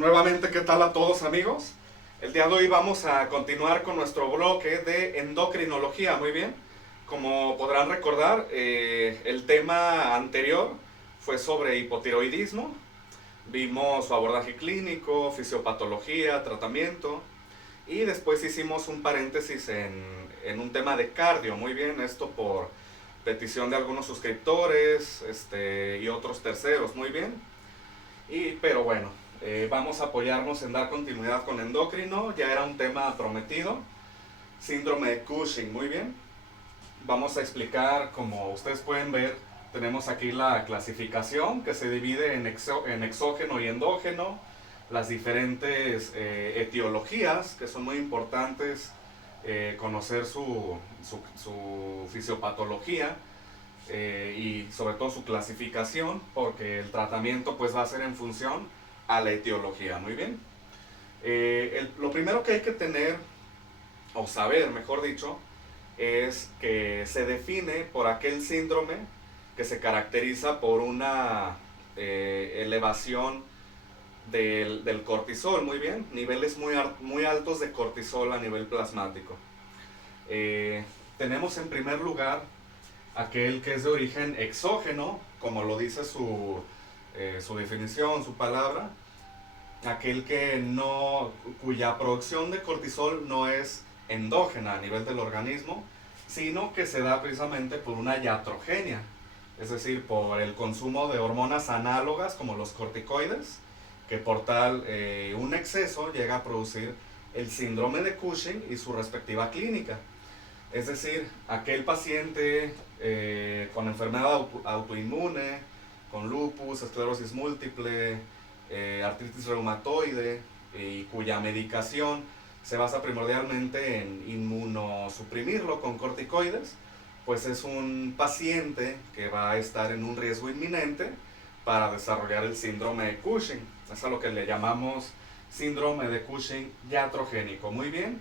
Nuevamente, ¿qué tal a todos, amigos? El día de hoy vamos a continuar con nuestro bloque de endocrinología, muy bien. Como podrán recordar, el tema anterior fue sobre hipotiroidismo. Vimos su abordaje clínico, fisiopatología, tratamiento. Y después hicimos un paréntesis en un tema de cardio, muy bien. Esto por petición de algunos suscriptores y otros terceros, muy bien. Pero bueno, vamos a apoyarnos en dar continuidad con endocrino, ya era un tema prometido. Síndrome de Cushing, muy bien. Vamos a explicar, como ustedes pueden ver, tenemos aquí la clasificación que se divide en exógeno y endógeno, las diferentes etiologías, que son muy importantes conocer su fisiopatología, y sobre todo su clasificación, porque el tratamiento pues va a ser en función a la etiología, muy bien. Lo primero que hay que tener, o saber mejor dicho, es que se define por aquel síndrome que se caracteriza por una elevación del cortisol, muy bien, niveles muy altos de cortisol a nivel plasmático. Tenemos en primer lugar aquel que es de origen exógeno, como lo dice su definición, su palabra, aquel cuya producción de cortisol no es endógena a nivel del organismo, sino que se da precisamente por una iatrogenia, es decir, por el consumo de hormonas análogas como los corticoides, que por tal un exceso llega a producir el síndrome de Cushing y su respectiva clínica. Es decir, aquel paciente con enfermedad autoinmune, con lupus, esclerosis múltiple, artritis reumatoide, y cuya medicación se basa primordialmente en inmunosuprimirlo con corticoides, pues es un paciente que va a estar en un riesgo inminente para desarrollar el síndrome de Cushing. Es a lo que le llamamos síndrome de Cushing iatrogénico. Muy bien.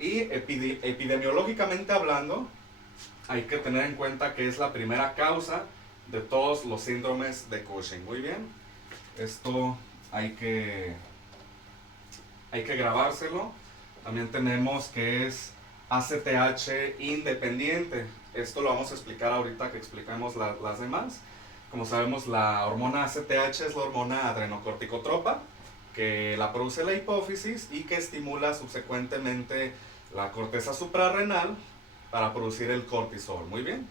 Y epidemiológicamente hablando, hay que tener en cuenta que es la primera causa de todos los síndromes de Cushing. Muy bien. Esto hay que grabárselo. También tenemos que es ACTH independiente. Esto lo vamos a explicar ahorita que expliquemos las demás. Como sabemos, la hormona ACTH es la hormona adrenocorticotropa, que la produce la hipófisis y que estimula subsecuentemente la corteza suprarrenal para producir el cortisol. Muy bien.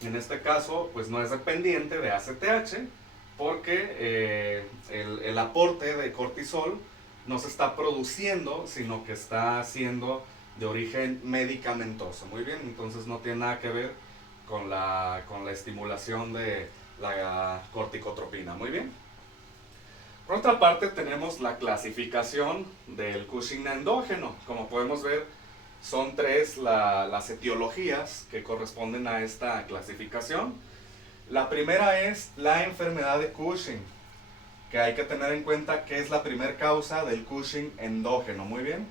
En este caso, pues no es dependiente de ACTH, porque el aporte de cortisol no se está produciendo, sino que está siendo de origen medicamentoso. Muy bien, entonces no tiene nada que ver con la estimulación de la corticotropina. Muy bien. Por otra parte, tenemos la clasificación del Cushing endógeno. Como podemos ver, son tres las etiologías que corresponden a esta clasificación. La primera es la enfermedad de Cushing, que hay que tener en cuenta que es la primera causa del Cushing endógeno. Muy bien.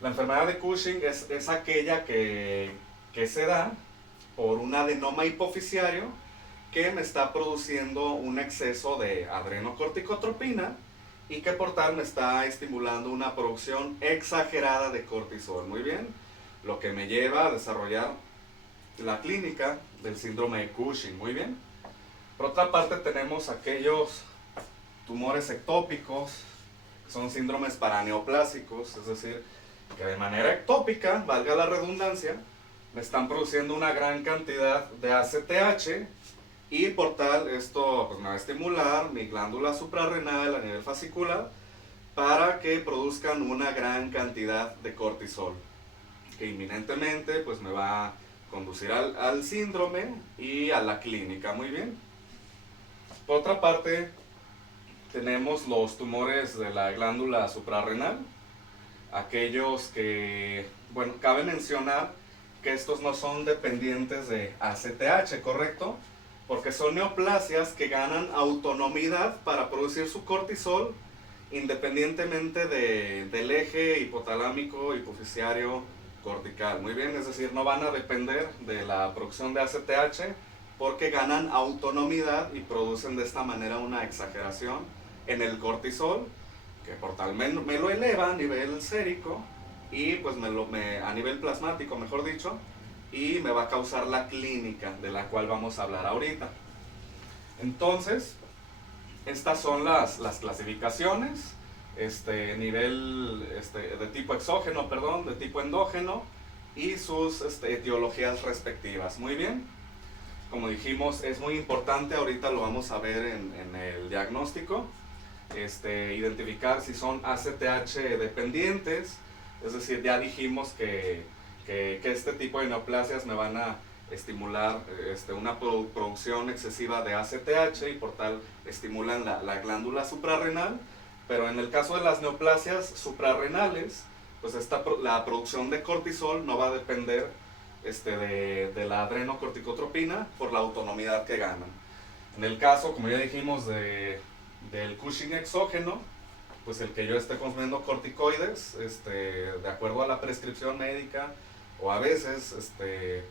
La enfermedad de Cushing es aquella que se da por un adenoma hipofisiario que me está produciendo un exceso de adrenocorticotropina y que por tal me está estimulando una producción exagerada de cortisol. Muy bien, lo que me lleva a desarrollar la clínica del síndrome de Cushing. Muy bien. Por otra parte, tenemos aquellos tumores ectópicos, que son síndromes paraneoplásicos, es decir, que de manera ectópica, valga la redundancia, me están produciendo una gran cantidad de ACTH, y por tal esto pues me va a estimular mi glándula suprarrenal a nivel fascicular para que produzcan una gran cantidad de cortisol, que inminentemente pues me va a conducir al síndrome y a la clínica. Muy bien. Por otra parte, tenemos los tumores de la glándula suprarrenal, aquellos que, bueno, cabe mencionar que estos no son dependientes de ACTH, ¿correcto? Porque son neoplasias que ganan autonomidad para producir su cortisol independientemente del eje hipotalámico hipofisiario cortical. Muy bien, es decir, no van a depender de la producción de ACTH porque ganan autonomidad y producen de esta manera una exageración en el cortisol que por tal me lo eleva a nivel sérico y pues a nivel plasmático, mejor dicho, y me va a causar la clínica de la cual vamos a hablar ahorita. Entonces, estas son las clasificaciones, de tipo exógeno, perdón, de tipo endógeno y sus etiologías respectivas. Muy bien, como dijimos, es muy importante, ahorita lo vamos a ver en el diagnóstico, identificar si son ACTH dependientes, es decir, ya dijimos que este tipo de neoplasias me van a estimular una producción excesiva de ACTH y por tal estimulan la glándula suprarrenal, pero en el caso de las neoplasias suprarrenales, pues la producción de cortisol no va a depender de la adrenocorticotropina por la autonomía que ganan. En el caso, como ya dijimos, del Cushing exógeno, pues el que yo esté consumiendo corticoides, de acuerdo a la prescripción médica, o a veces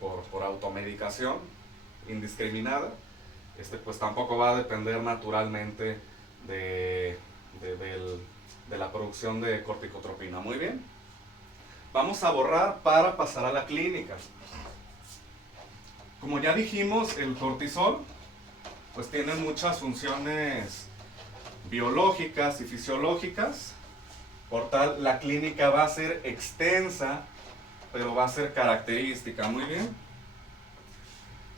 por automedicación indiscriminada, pues tampoco va a depender naturalmente de la producción de corticotropina. Muy bien, vamos a borrar para pasar a la clínica. Como ya dijimos, el cortisol pues tiene muchas funciones biológicas y fisiológicas, por tal la clínica va a ser extensa, pero va a ser característica. Muy bien,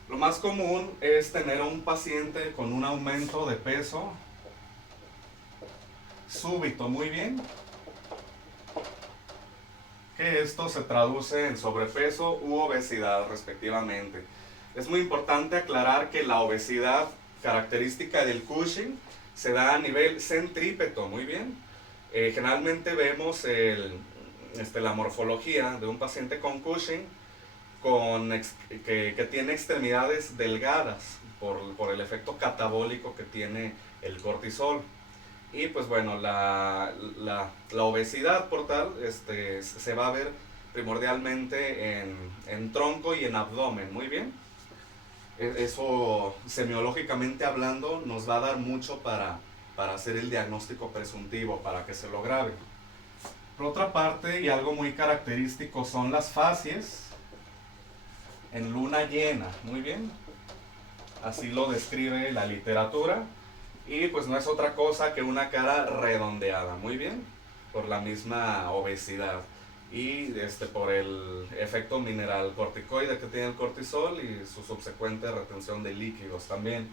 lo más común es tener a un paciente con un aumento de peso súbito. Muy bien, que esto se traduce en sobrepeso u obesidad respectivamente. Es muy importante aclarar que la obesidad característica del Cushing se da a nivel centrípeto. Muy bien, generalmente vemos la morfología de un paciente con Cushing que tiene extremidades delgadas por el efecto catabólico que tiene el cortisol. Y pues bueno, la obesidad por tal se va a ver primordialmente en tronco y en abdomen. Muy bien, eso semiológicamente hablando nos va a dar mucho para hacer el diagnóstico presuntivo, para que se lo grabe. Por otra parte, y algo muy característico, son las facies en luna llena. Muy bien, así lo describe la literatura. Y pues no es otra cosa que una cara redondeada. Muy bien, por la misma obesidad y por el efecto mineral corticoide que tiene el cortisol y su subsecuente retención de líquidos también.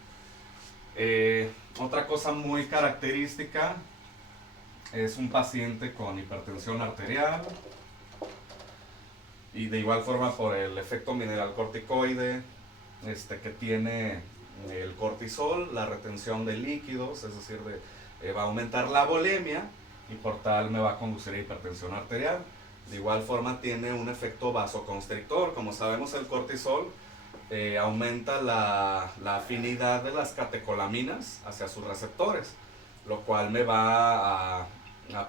Otra cosa muy característica es un paciente con hipertensión arterial y de igual forma por el efecto mineral corticoide que tiene el cortisol, la retención de líquidos, es decir, va a aumentar la volemia y por tal me va a conducir a hipertensión arterial. De igual forma tiene un efecto vasoconstrictor. Como sabemos, el cortisol aumenta la afinidad de las catecolaminas hacia sus receptores, lo cual me va a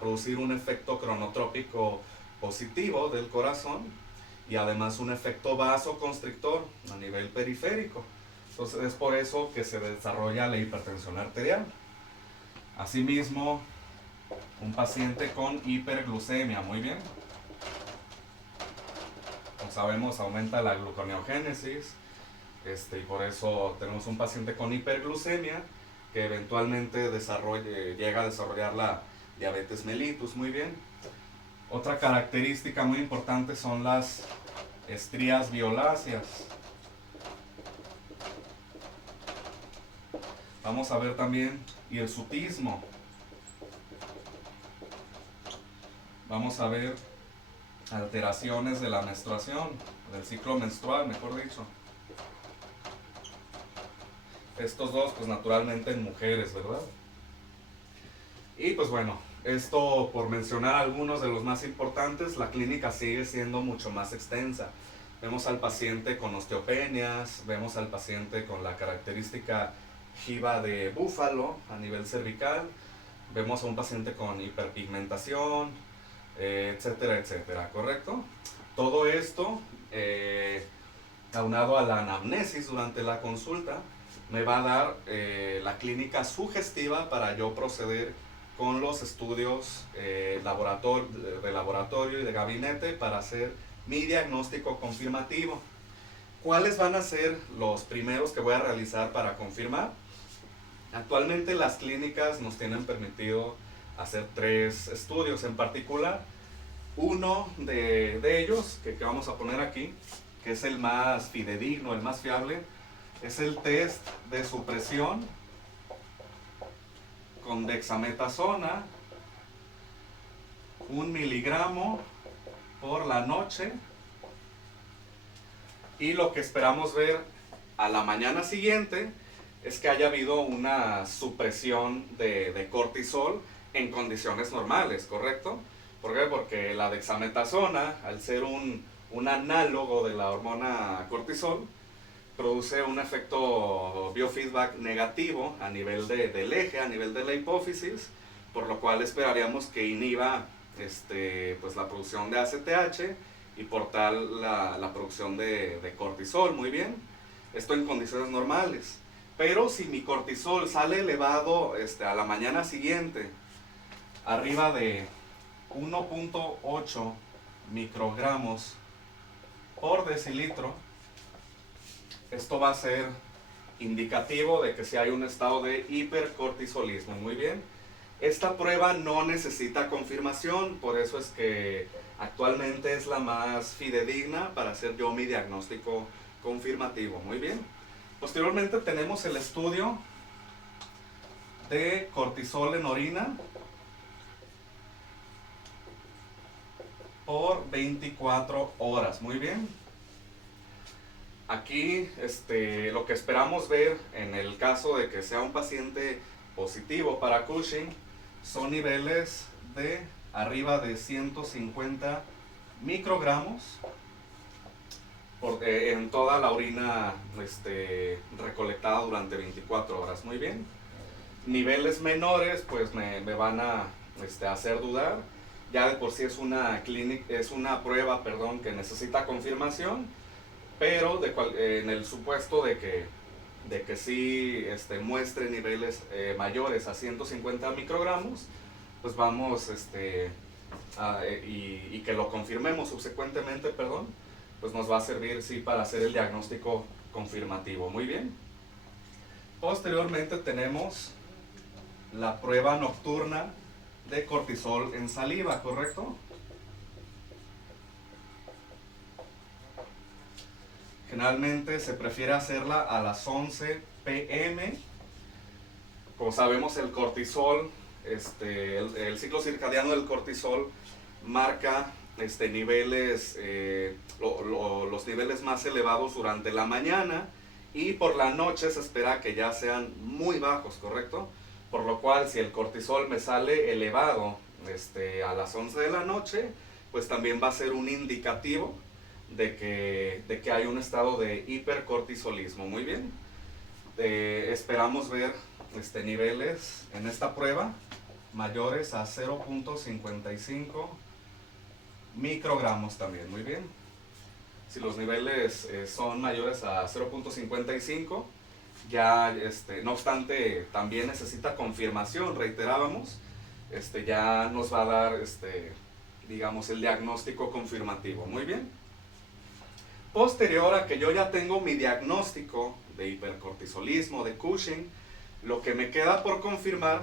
producir un efecto cronotrópico positivo del corazón y además un efecto vasoconstrictor a nivel periférico. Entonces es por eso que se desarrolla la hipertensión arterial. Asimismo, un paciente con hiperglucemia. Muy bien, como sabemos, aumenta la gluconeogénesis y por eso tenemos un paciente con hiperglucemia que eventualmente llega a desarrollar la diabetes mellitus. Muy bien, otra característica muy importante son las estrías violáceas. Vamos a ver también hirsutismo. Vamos a ver alteraciones de la menstruación, del ciclo menstrual, mejor dicho. Estos dos, pues naturalmente en mujeres, ¿verdad? Y pues bueno, esto por mencionar algunos de los más importantes, la clínica sigue siendo mucho más extensa. Vemos al paciente con osteopenias, vemos al paciente con la característica giba de búfalo a nivel cervical, vemos a un paciente con hiperpigmentación, etcétera, etcétera, ¿correcto? Todo esto, aunado a la anamnesis durante la consulta, me va a dar la clínica sugestiva para yo proceder con los estudios de laboratorio y de gabinete para hacer mi diagnóstico confirmativo. ¿Cuáles van a ser los primeros que voy a realizar para confirmar? Actualmente las clínicas nos tienen permitido hacer 3 estudios en particular. Uno de ellos, que vamos a poner aquí, que es el más fidedigno, el más fiable, es el test de supresión con dexametasona, 1 miligramo por la noche, y lo que esperamos ver a la mañana siguiente es que haya habido una supresión de cortisol en condiciones normales, ¿correcto? ¿Por qué? Porque la dexametasona, al ser un análogo de la hormona cortisol, produce un efecto biofeedback negativo a nivel del eje, a nivel de la hipófisis, por lo cual esperaríamos que inhiba pues la producción de ACTH y por tal la producción de cortisol. Muy bien, esto en condiciones normales. Pero si mi cortisol sale elevado a la mañana siguiente, arriba de 1.8 microgramos por decilitro, esto va a ser indicativo de que si hay un estado de hipercortisolismo. Muy bien. Esta prueba no necesita confirmación, por eso es que actualmente es la más fidedigna para hacer yo mi diagnóstico confirmativo. Muy bien. Posteriormente tenemos el estudio de cortisol en orina por 24 horas. Muy bien. Aquí lo que esperamos ver en el caso de que sea un paciente positivo para Cushing son niveles de arriba de 150 microgramos en toda la orina recolectada durante 24 horas. Muy bien. Niveles menores pues me van a hacer dudar. Ya de por sí es una prueba, perdón, que necesita confirmación, pero en el supuesto de que sí muestre niveles mayores a 150 microgramos, pues vamos y que lo confirmemos subsecuentemente, perdón, pues nos va a servir sí para hacer el diagnóstico confirmativo. Muy bien. Posteriormente tenemos la prueba nocturna de cortisol en saliva, ¿correcto? Generalmente se prefiere hacerla a las 11 p.m. Como sabemos, el cortisol, el ciclo circadiano del cortisol marca niveles, los niveles más elevados durante la mañana, y por la noche se espera que ya sean muy bajos, ¿correcto? Por lo cual, si el cortisol me sale elevado a las 11 de la noche, pues también va a ser un indicativo de que hay un estado de hipercortisolismo. Muy bien. Esperamos ver niveles en esta prueba mayores a 0.55 microgramos también. Muy bien. Si los niveles son mayores a 0.55, ya no obstante también necesita confirmación, reiterábamos, ya nos va a dar digamos el diagnóstico confirmativo. Muy bien. Posterior a que yo ya tengo mi diagnóstico de hipercortisolismo, de Cushing, lo que me queda por confirmar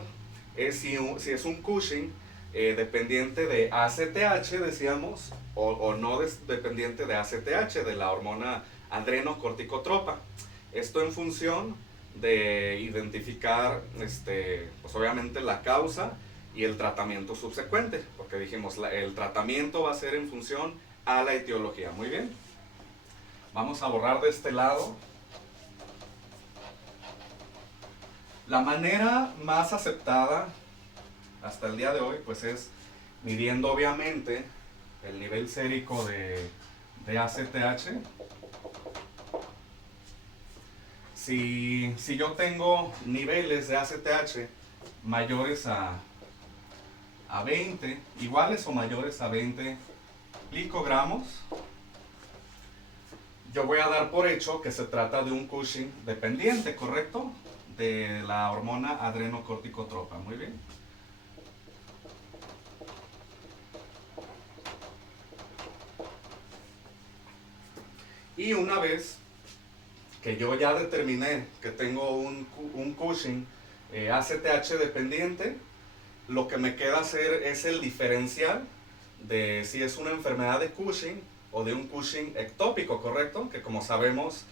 es si es un Cushing dependiente de ACTH, decíamos, o no dependiente de ACTH, de la hormona adrenocorticotropa. Esto en función de identificar, pues obviamente la causa y el tratamiento subsecuente, porque dijimos, el tratamiento va a ser en función a la etiología. Muy bien. Vamos a borrar de este lado. La manera más aceptada hasta el día de hoy pues es midiendo obviamente el nivel sérico de ACTH. Si yo tengo niveles de ACTH mayores a 20, iguales o mayores a 20 picogramos, yo voy a dar por hecho que se trata de un Cushing dependiente, ¿correcto? De la hormona adrenocorticotropa. Muy bien. Y una vez que yo ya determiné que tengo un Cushing ACTH dependiente, lo que me queda hacer es el diferencial de si es una enfermedad de Cushing o de un Cushing ectópico, ¿correcto? Que como sabemos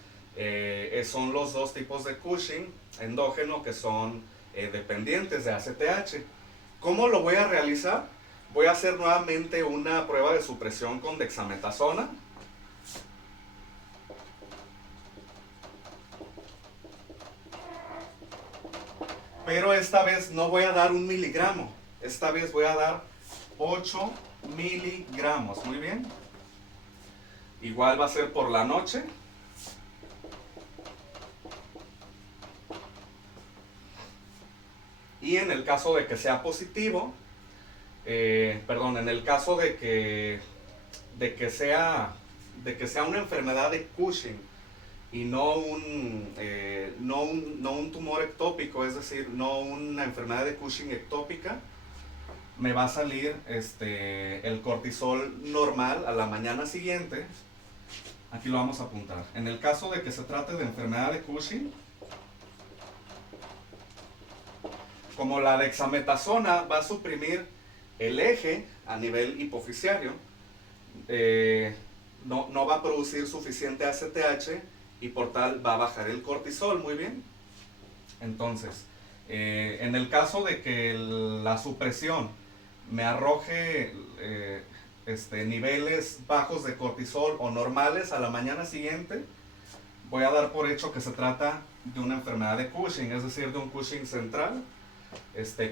son los dos tipos de Cushing endógeno que son dependientes de ACTH. ¿Cómo lo voy a realizar? Voy a hacer nuevamente una prueba de supresión con dexametasona. Pero esta vez no voy a dar 1 miligramo. Esta vez voy a dar 8 miligramos. Muy bien. Igual va a ser por la noche. Y en el caso de que sea positivo, en el caso de que sea una enfermedad de Cushing y no un tumor ectópico, es decir, no una enfermedad de Cushing ectópica, me va a salir el cortisol normal a la mañana siguiente. Aquí lo vamos a apuntar. En el caso de que se trate de enfermedad de Cushing, como la dexametasona va a suprimir el eje a nivel hipofisiario, no va a producir suficiente ACTH y por tal va a bajar el cortisol. Muy bien. Entonces, en el caso de que la supresión me arroje niveles bajos de cortisol o normales a la mañana siguiente, voy a dar por hecho que se trata de una enfermedad de Cushing, es decir, de un Cushing central,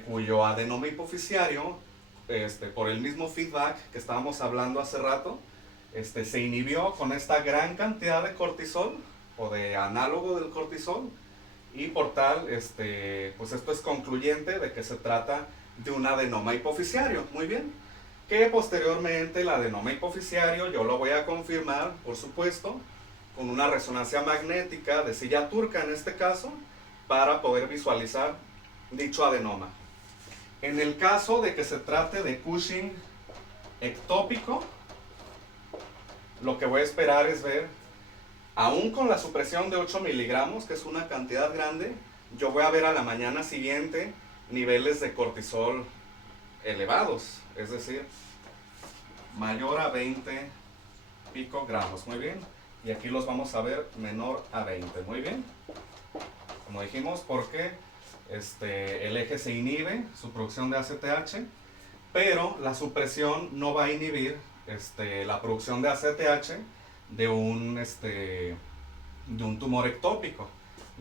cuyo adenoma hipofisiario, por el mismo feedback que estábamos hablando hace rato, se inhibió con esta gran cantidad de cortisol o de análogo del cortisol, y por tal, pues esto es concluyente de que se trata de un adenoma hipofisiario. Muy bien. Que posteriormente el adenoma hipofisiario yo lo voy a confirmar, por supuesto, con una resonancia magnética de silla turca en este caso, para poder visualizar dicho adenoma. En el caso de que se trate de Cushing ectópico, lo que voy a esperar es ver, aún con la supresión de 8 miligramos, que es una cantidad grande, yo voy a ver a la mañana siguiente niveles de cortisol elevados, es decir, mayor a 20 picogramos. Muy bien. Y aquí los vamos a ver menor a 20. Muy bien. Como dijimos, porque el eje se inhibe, su producción de ACTH, pero la supresión no va a inhibir la producción de ACTH de un tumor ectópico,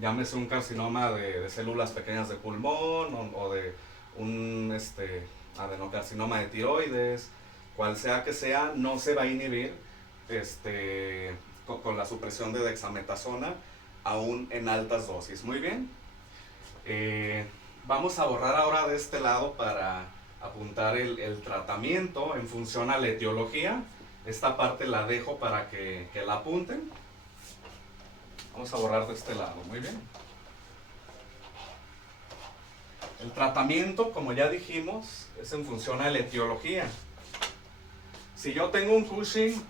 llámese un carcinoma de células pequeñas de pulmón o de un adenocarcinoma de tiroides, cual sea que sea, no se va a inhibir con la supresión de dexametasona aún en altas dosis. Muy bien. Vamos a borrar ahora de este lado para apuntar el tratamiento en función a la etiología. Esta parte la dejo para que la apunten. Vamos a borrar de este lado. Muy bien. El tratamiento, como ya dijimos, es en función a la etiología. Si yo tengo un Cushing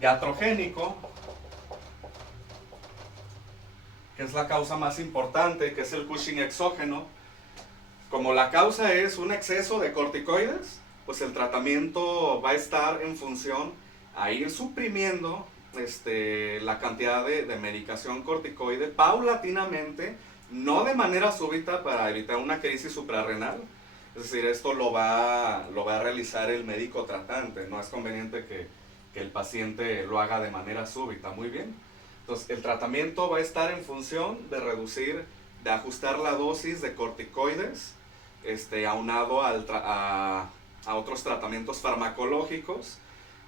iatrogénico, que es la causa más importante, que es el Cushing exógeno, como la causa es un exceso de corticoides, pues el tratamiento va a estar en función a ir suprimiendo la cantidad de medicación corticoide paulatinamente, no de manera súbita para evitar una crisis suprarrenal. Es decir, esto lo va a realizar el médico tratante, no es conveniente que el paciente lo haga de manera súbita. Muy bien. Entonces, el tratamiento va a estar en función de reducir, de ajustar la dosis de corticoides, aunado a otros tratamientos farmacológicos,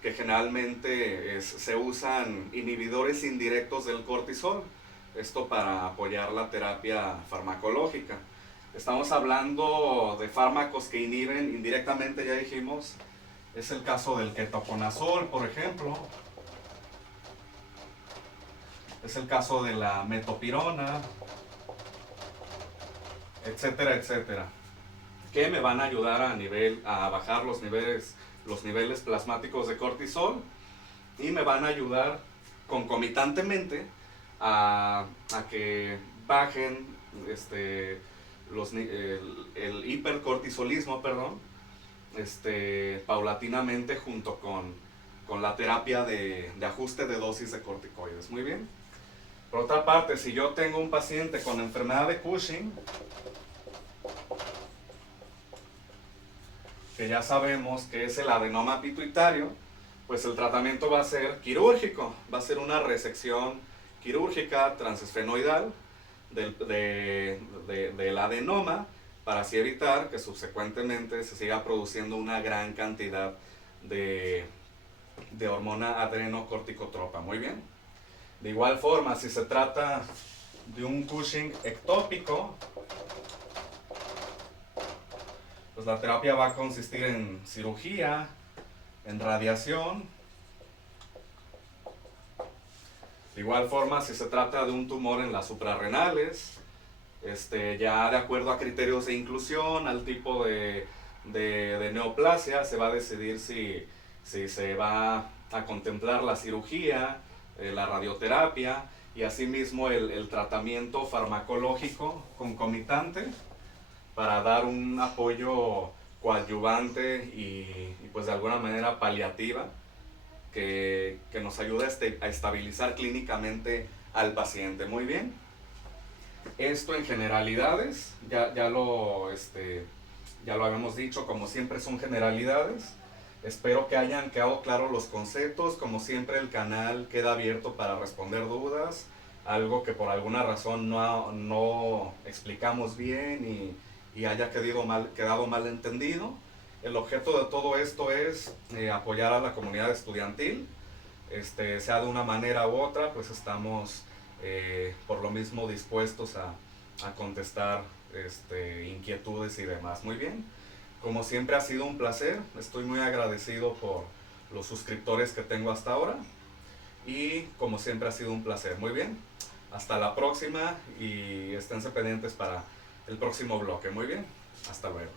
que generalmente se usan inhibidores indirectos del cortisol, esto para apoyar la terapia farmacológica. Estamos hablando de fármacos que inhiben indirectamente, ya dijimos, es el caso del ketoconazol, por ejemplo. Es el caso de la metopirona, etcétera, etcétera, que me van a ayudar a bajar los niveles plasmáticos de cortisol y me van a ayudar concomitantemente a que bajen el hipercortisolismo, perdón, paulatinamente junto con la terapia de ajuste de dosis de corticoides. Muy bien. Por otra parte, si yo tengo un paciente con enfermedad de Cushing, que ya sabemos que es el adenoma pituitario, pues el tratamiento va a ser quirúrgico, va a ser una resección quirúrgica transesfenoidal del adenoma, para así evitar que subsecuentemente se siga produciendo una gran cantidad de hormona adrenocorticotropa. Muy bien. De igual forma, si se trata de un Cushing ectópico, pues la terapia va a consistir en cirugía, en radiación. De igual forma, si se trata de un tumor en las suprarrenales, ya de acuerdo a criterios de inclusión, al tipo de neoplasia, se va a decidir si se va a contemplar la cirugía, la radioterapia y asimismo el tratamiento farmacológico concomitante para dar un apoyo coadyuvante y pues de alguna manera paliativa que nos ayude a estabilizar clínicamente al paciente. Muy bien. Esto en generalidades, ya lo habíamos dicho, como siempre son generalidades. Espero que hayan quedado claros los conceptos. Como siempre, el canal queda abierto para responder dudas, algo que por alguna razón no explicamos bien y haya quedado mal entendido. El objeto de todo esto es apoyar a la comunidad estudiantil, sea de una manera u otra, pues estamos por lo mismo dispuestos a contestar inquietudes y demás. Muy bien. Como siempre ha sido un placer, estoy muy agradecido por los suscriptores que tengo hasta ahora y como siempre ha sido un placer. Muy bien, hasta la próxima y esténse pendientes para el próximo bloque. Muy bien, hasta luego.